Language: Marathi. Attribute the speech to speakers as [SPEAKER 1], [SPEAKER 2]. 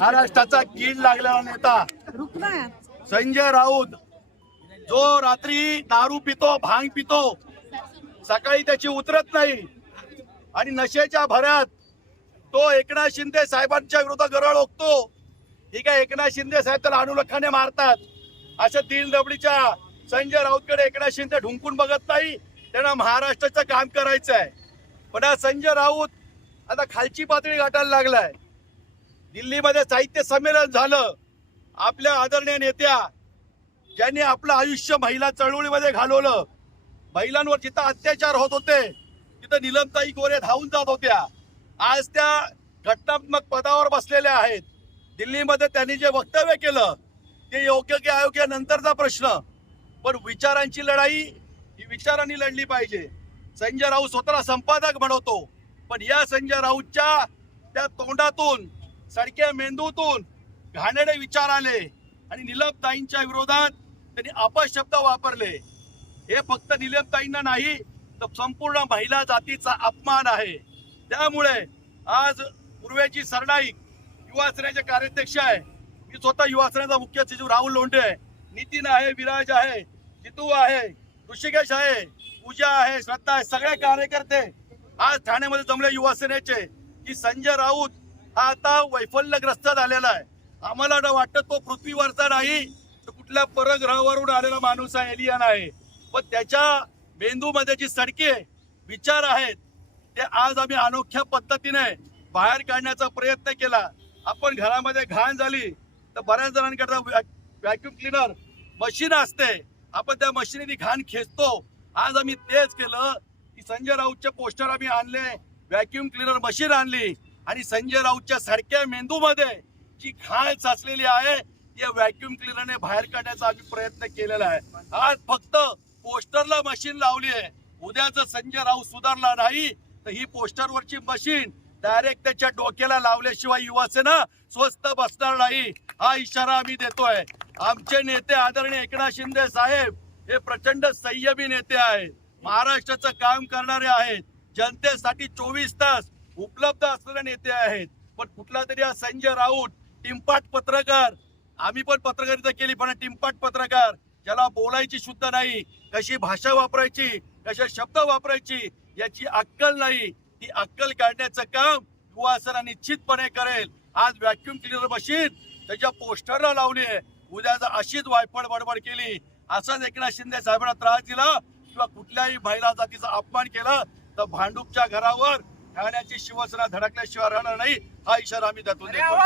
[SPEAKER 1] महाराष्ट्राचा कीड लागलेला नेता. संजय राऊत जो रात्री दारू पितो भांग पितो सकाळी त्याची उतरत नाही आणि नशेच्या भरात तो एकनाथ शिंदे साहेबांच्या विरोधात गरळ ओकतो. ही काय एकनाथ शिंदे साहेब त्याला अनुलक्षाने मारतात. अशा तीन दबडीच्या संजय राऊतकडे एकनाथ शिंदे ढुंकून बघत नाही. त्यांना महाराष्ट्राचं काम करायचं आहे पण हा संजय राऊत आता खालची पातळी गाठायला लागलाय. दिल्लीमध्ये साहित्य संमेलन झालं. आपल्या आदरणीय नेत्या ज्यांनी आपलं आयुष्य महिला चळवळीमध्ये घालवलं. महिलांवर जिथं अत्याचार होत होते तिथं निलमताई गोरे धावून जात होत्या. आज त्या घटनात्मक पदावर बसलेल्या आहेत. दिल्लीमध्ये त्यांनी जे वक्तव्य केलं ते योग्य की अयोग्य नंतरचा प्रश्न. पण विचारांची लढाई ही विचारांनी लढली पाहिजे. संजय राऊत स्वतःला संपादक बनवतो. पण या संजय राऊतच्या त्या तोंडातून सडक्या मेंदूतून घाणेरडे विचार आले आणि निलमताईंच्या विरोधात त्यांनी अपशब्द वापरले. हे फक्त निलमताईंना नाही तर संपूर्ण महिला जातीचा अपमान आहे. त्यामुळे आज पूर्वेची सरनाईक युवा सेनेचे कार्याध्यक्ष आहे. मी स्वतः युवा सेनेचा मुख्य सचिव राहुल लोंढे आहे. नितीन आहे विराज आहे जितू आहे ऋषिकेश आहे पूजा आहे श्रद्धा आहे सगळे कार्यकर्ते आज ठाण्यामध्ये जमले युवा सेनेचे की संजय राऊत हा आता वैफल्यग्रस्त झालेला आहे. आम्हाला वाटतं तो पृथ्वीवरचा नाही तर कुठल्या परग्रहावरून आलेला माणूस आहे एलियन आहे. पण त्याच्या मेंदूमध्ये जी सडके विचार आहेत ते आज आम्ही अनोख्या पद्धतीने बाहेर काढण्याचा प्रयत्न केला. आपण घरामध्ये घाण झाली तर बऱ्याच जणांकरता व्हॅक्युम क्लिनर मशीन असते. आपण त्या मशीनीने घाण खेचतो. आज आम्ही तेच केलं. की संजय राऊतचे पोस्टर आम्ही आणले व्हॅक्युम क्लिनर मशीन आणली. आणि संजय राऊतच्या सारख्या मेंदूमध्ये जी घाण साचलेली आहे या व्हॅक्युम क्लिनरने बाहेर काढण्याचा आम्ही प्रयत्न केलेला आहे. आज फक्त पोस्टरला मशीन लावली आहे. उद्याचं संजय राऊत सुधारला नाही तर ही पोस्टरवरची मशीन डायरेक्ट त्याच्या डोक्याला लावल्याशिवाय युवासेना स्वस्त बसणार नाही. हा इशारा आम्ही देतोय. आमचे नेते आदरणीय एकनाथ शिंदे साहेब हे प्रचंड संयमी नेते आहेत. महाराष्ट्राचं काम करणारे आहेत. जनतेसाठी चोवीस तास उपलब्ध असलेले नेते आहेत. पण कुठला तरी हा संजय राऊत टिंपाट पत्रकार. आम्ही पण पत्रकारिता केली पण टिंपाट पत्रकार ज्याला बोलायची शुद्ध नाही कशी भाषा वापरायची कशा शब्द वापरायची याची अक्कल नाही. ती अक्कल काढण्याचं काम युवा सर निश्चितपणे करेल. आज व्हॅक्युम क्लिनर मशीन त्याच्या पोस्टरला लावली आहे. उद्या जर अशीच वायफळ बडबड केली असाच एकनाथ शिंदे साहेबांना त्रास दिला किंवा कुठल्याही महिला जातीचा अपमान केला तर भांडूपच्या घरावर ठाण्याची शिवसेना धडकल्याशिवाय राहणार नाही हा इशारा आम्ही त्यातून देतो